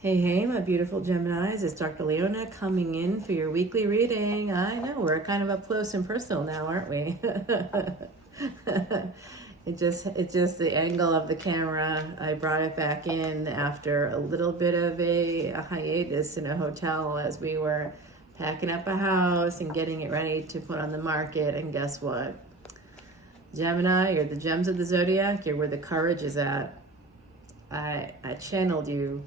Hey, hey, my beautiful Geminis. It's Dr. Leona coming in for your weekly reading. I know, we're kind of up close and personal now, aren't we? It's just the angle of the camera. I brought it back in after a little bit of a hiatus in a hotel as we were packing up a house and getting it ready to put on the market. And guess what? Gemini, you're the gems of the zodiac. You're where the courage is at. I channeled you,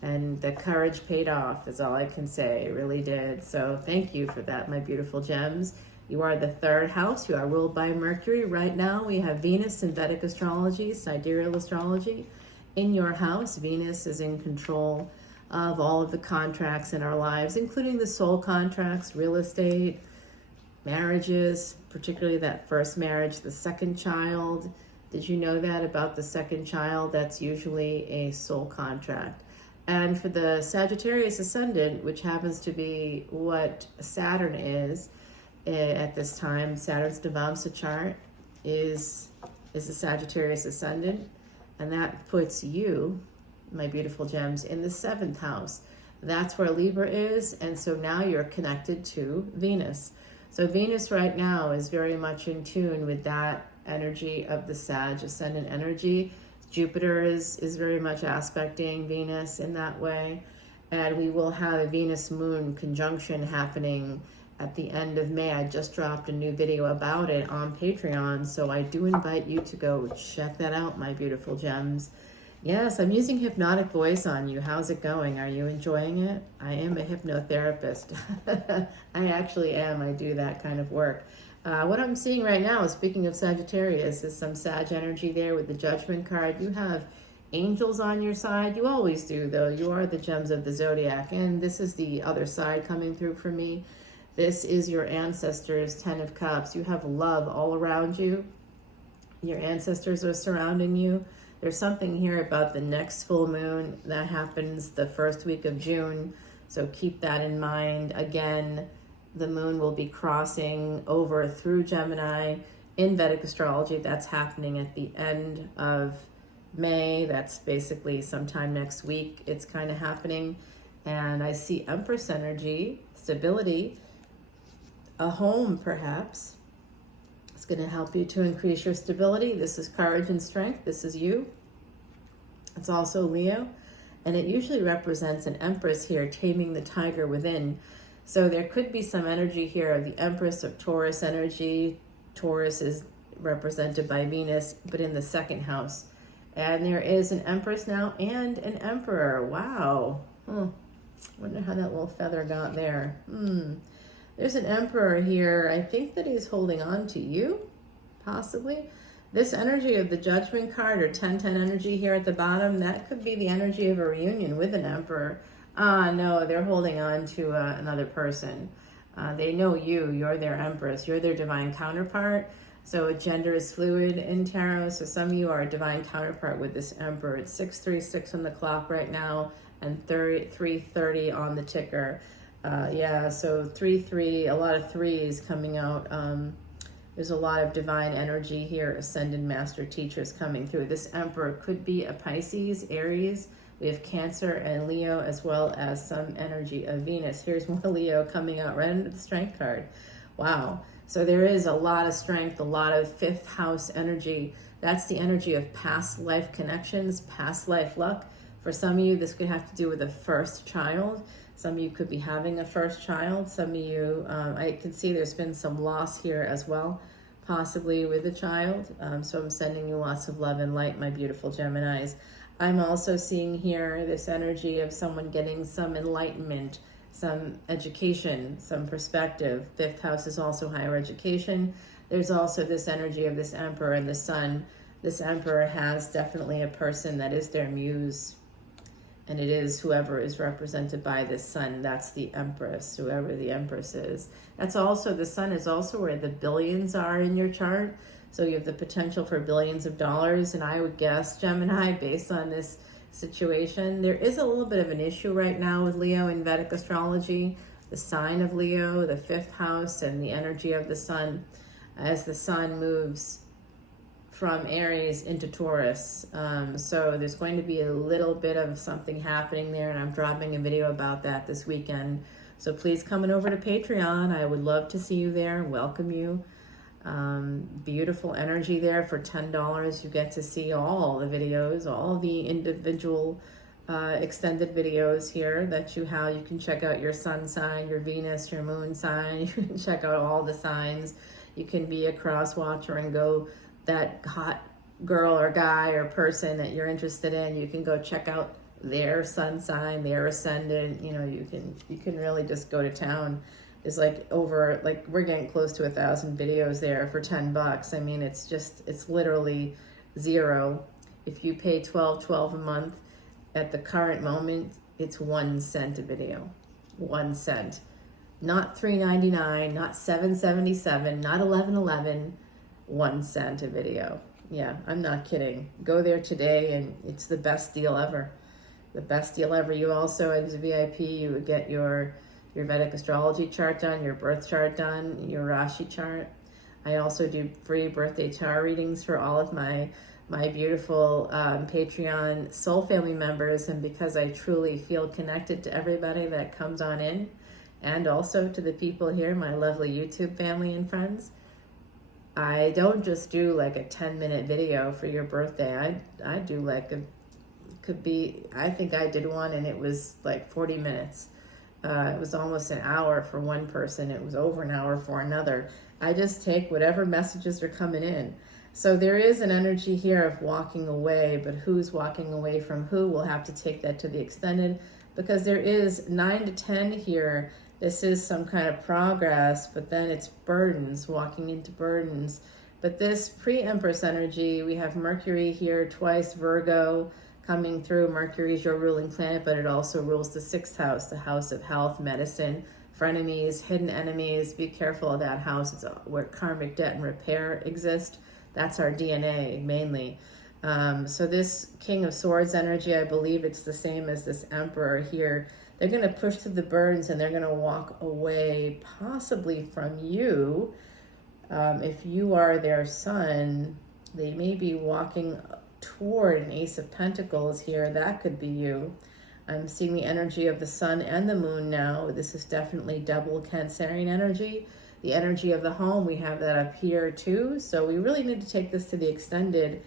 and the courage paid off is all I can say. It really did. So thank you for that, my beautiful gems. You are the third house. You are ruled by Mercury. Right now we have Venus in Vedic Astrology, sidereal astrology. In your house, Venus is in control of all of the contracts in our lives, including the soul contracts, real estate, marriages, particularly that first marriage, the second child. Did you know that about the second child? That's usually a soul contract. And for the Sagittarius Ascendant, which happens to be what Saturn is at this time, Saturn's Navamsa chart is the Sagittarius Ascendant. And that puts you, my beautiful gems, in the 7th house. That's where Libra is. And so now you're connected to Venus. So Venus right now is very much in tune with that energy of the Sag Ascendant energy. Jupiter is very much aspecting Venus in that way. And we will have a Venus-Moon conjunction happening at the end of May. I just dropped a new video about it on Patreon, so I do invite you to go check that out, my beautiful gems. Yes, I'm using hypnotic voice on you. How's it going? Are you enjoying it? I am a hypnotherapist. I actually am. I do that kind of work. What I'm seeing right now, speaking of Sagittarius, is some Sag energy there with the Judgment card. You have angels on your side. You always do, though. You are the gems of the zodiac. And this is the other side coming through for me. This is your ancestors, 10 of Cups. You have love all around you. Your ancestors are surrounding you. There's something here about the next full moon that happens the first week of June. So keep that in mind. Again, the moon will be crossing over through Gemini in Vedic astrology. That's happening at the end of May. That's basically sometime next week. It's kind of happening. And I see Empress energy, stability, a home perhaps. It's going to help you to increase your stability. This is courage and strength. This is you. It's also Leo. And it usually represents an Empress here taming the tiger within. So there could be some energy here of the Empress of Taurus energy. Taurus is represented by Venus, but in the 2nd house. And there is an Empress now and an Emperor. Wow. Wonder how that little feather got there. There's an Emperor here. I think that he's holding on to you, possibly. This energy of the Judgment card or 10-10 energy here at the bottom, that could be the energy of a reunion with an Emperor. No, they're holding on to another person. They know you. You're their Empress. You're their divine counterpart. So gender is fluid in tarot. So some of you are a divine counterpart with this Emperor. It's 6:36 on the clock right now and 3:30 on the ticker. Yeah, so 3-3, a lot of threes coming out. There's a lot of divine energy here, ascended master teachers coming through. This Emperor could be a Pisces, Aries. We have Cancer and Leo, as well as some energy of Venus. Here's more Leo coming out right under the Strength card. Wow. So there is a lot of strength, a lot of 5th house energy. That's the energy of past life connections, past life luck. For some of you, this could have to do with a first child. Some of you could be having a first child. Some of you, I can see there's been some loss here as well, possibly with a child. So I'm sending you lots of love and light, my beautiful Geminis. I'm also seeing here this energy of someone getting some enlightenment, some education, some perspective. 5th house is also higher education. There's also this energy of this Emperor and the Sun. This Emperor has definitely a person that is their muse. And it is whoever is represented by the Sun. That's the Empress, whoever the Empress is. That's also, the Sun is also where the billions are in your chart. So you have the potential for billions of dollars. And I would guess, Gemini, based on this situation, there is a little bit of an issue right now with Leo in Vedic astrology. The sign of Leo, the 5th house, and the energy of the Sun. As the Sun moves from Aries into Taurus. So there's going to be a little bit of something happening there, and I'm dropping a video about that this weekend. So please come on over to Patreon. I would love to see you there, welcome you. Beautiful energy there. For $10 you get to see all the videos, all the individual extended videos here that you have. You can check out your sun sign, your Venus, your moon sign. You can check out all the signs. You can be a cross watcher and go, that hot girl or guy or person that you're interested in, you can go check out their sun sign, their ascendant. You know, you can really just go to town. There's we're getting close to 1,000 videos there for $10. I mean, it's literally zero. If you pay $12 a month, at the current moment, it's 1 cent a video. 1 cent. Not $3.99, not $7.77, not $11.11, 1 cent a video. Yeah, I'm not kidding. Go there today, and it's the best deal ever. The best deal ever. You also, as a VIP, you would get your Vedic Astrology chart done, your birth chart done, your Rashi chart. I also do free birthday tarot readings for all of my beautiful Patreon soul family members, and because I truly feel connected to everybody that comes on in, and also to the people here, my lovely YouTube family and friends. I don't just do like a 10-minute video for your birthday. I do like I think I did one and it was like 40 minutes. It was almost an hour for one person. It was over an hour for another. I just take whatever messages are coming in. So there is an energy here of walking away, but who's walking away from who? We'll have to take that to the extended, because there is 9 to 10 here. This is some kind of progress, but then it's burdens, walking into burdens. But this pre-Empress energy, we have Mercury here twice, Virgo coming through. Mercury is your ruling planet, but it also rules the 6th house, the house of health, medicine, frenemies, hidden enemies. Be careful of that house. It's where karmic debt and repair exist. That's our DNA mainly. So this King of Swords energy, I believe it's the same as this Emperor here. They're going to push through the burdens and they're going to walk away possibly from you. If you are their son, they may be walking toward an Ace of Pentacles here. That could be you. I'm seeing the energy of the sun and the moon now. This is definitely double Cancerian energy. The energy of the home, we have that up here too. So we really need to take this to the extended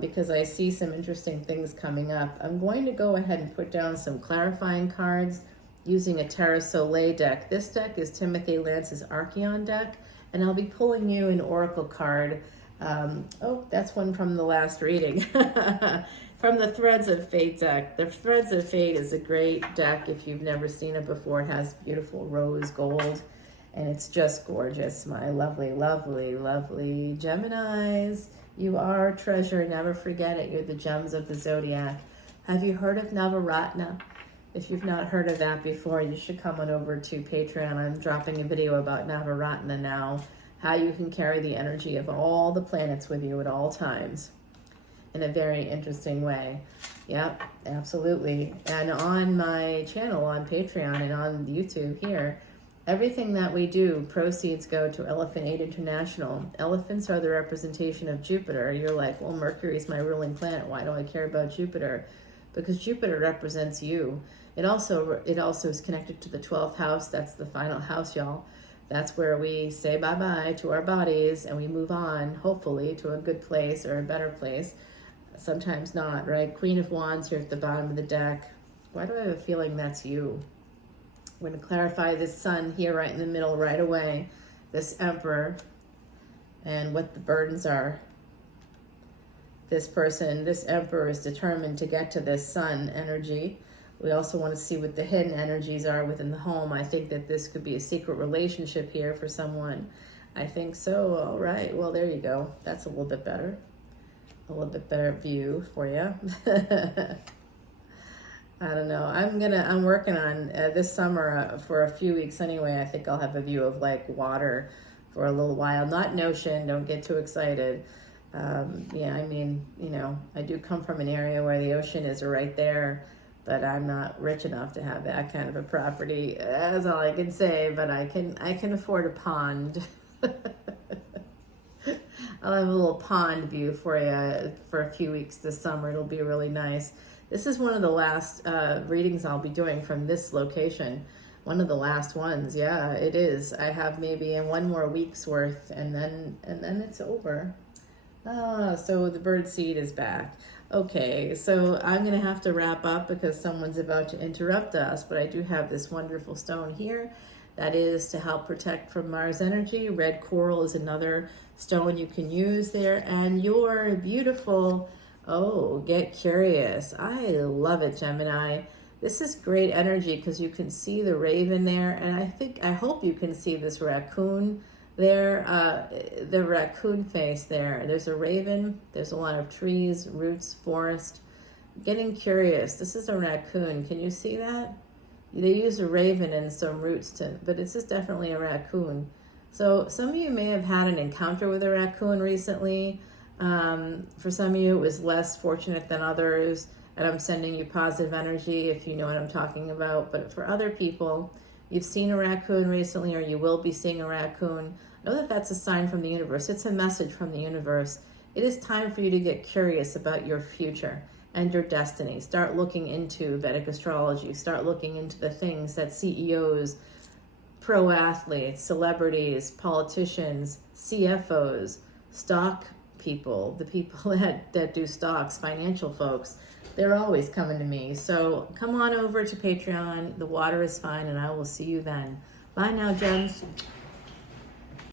because I see some interesting things coming up. I'm going to go ahead and put down some clarifying cards using a Terra Soleil deck. This deck is Timothy Lance's Archeon deck, and I'll be pulling you an oracle card. Oh, that's one from the last reading. From the Threads of Fate deck. The Threads of Fate is a great deck if you've never seen it before. It has beautiful rose gold, and it's just gorgeous. My lovely, lovely, lovely Geminis. You are a treasure. Never forget it. You're the gems of the zodiac. Have you heard of Navaratna? If you've not heard of that before, you should come on over to Patreon. I'm dropping a video about Navaratna now, how you can carry the energy of all the planets with you at all times in a very interesting way. Yep, absolutely. And on my channel on Patreon and on YouTube here, everything that we do, proceeds go to Elephant Aid International. Elephants are the representation of Jupiter. You're like, well, Mercury is my ruling planet. Why do I care about Jupiter? Because Jupiter represents you. It also is connected to the 12th house. That's the final house, y'all. That's where we say bye-bye to our bodies and we move on, hopefully, to a good place or a better place. Sometimes not, right? Queen of Wands here at the bottom of the deck. Why do I have a feeling that's you? We're going to clarify this sun here right in the middle right away, this Emperor, and what the burdens are. This person, this Emperor, is determined to get to this sun energy. We also want to see what the hidden energies are within the home. I think that this could be a secret relationship here for someone. I think so. All right. Well, there you go. That's a little bit better. A little bit better view for you. I don't know. I'm working on this summer for a few weeks anyway. I think I'll have a view of like water for a little while. Not an ocean. Don't get too excited. Yeah, I mean, you know, I do come from an area where the ocean is right there, but I'm not rich enough to have that kind of a property. That's all I can say, but I can afford a pond. I'll have a little pond view for you for a few weeks this summer. It'll be really nice. This is one of the last readings I'll be doing from this location. One of the last ones, yeah, it is. I have maybe in one more week's worth, and then it's over. So the bird seed is back. Okay, so I'm gonna have to wrap up because someone's about to interrupt us, but I do have this wonderful stone here that is to help protect from Mars energy. Red coral is another stone you can use there, and your beautiful, oh, get curious. I love it, Gemini. This is great energy because you can see the raven there, and I hope you can see this raccoon there, the raccoon face there. There's a raven, there's a lot of trees, roots, forest. Getting curious. This is a raccoon. Can you see that? They use a raven and some roots but this is definitely a raccoon. So some of you may have had an encounter with a raccoon recently. For some of you, it was less fortunate than others, and I'm sending you positive energy if you know what I'm talking about. But for other people, you've seen a raccoon recently, or you will be seeing a raccoon. Know that that's a sign from the universe. It's a message from the universe. It is time for you to get curious about your future and your destiny. Start looking into Vedic astrology. Start looking into the things that CEOs, pro athletes, celebrities, politicians, CFOs, stock people, the people that do stocks, financial folks, they're always coming to me. So come on over to Patreon. The water is fine, and I will see you then. Bye now, gems.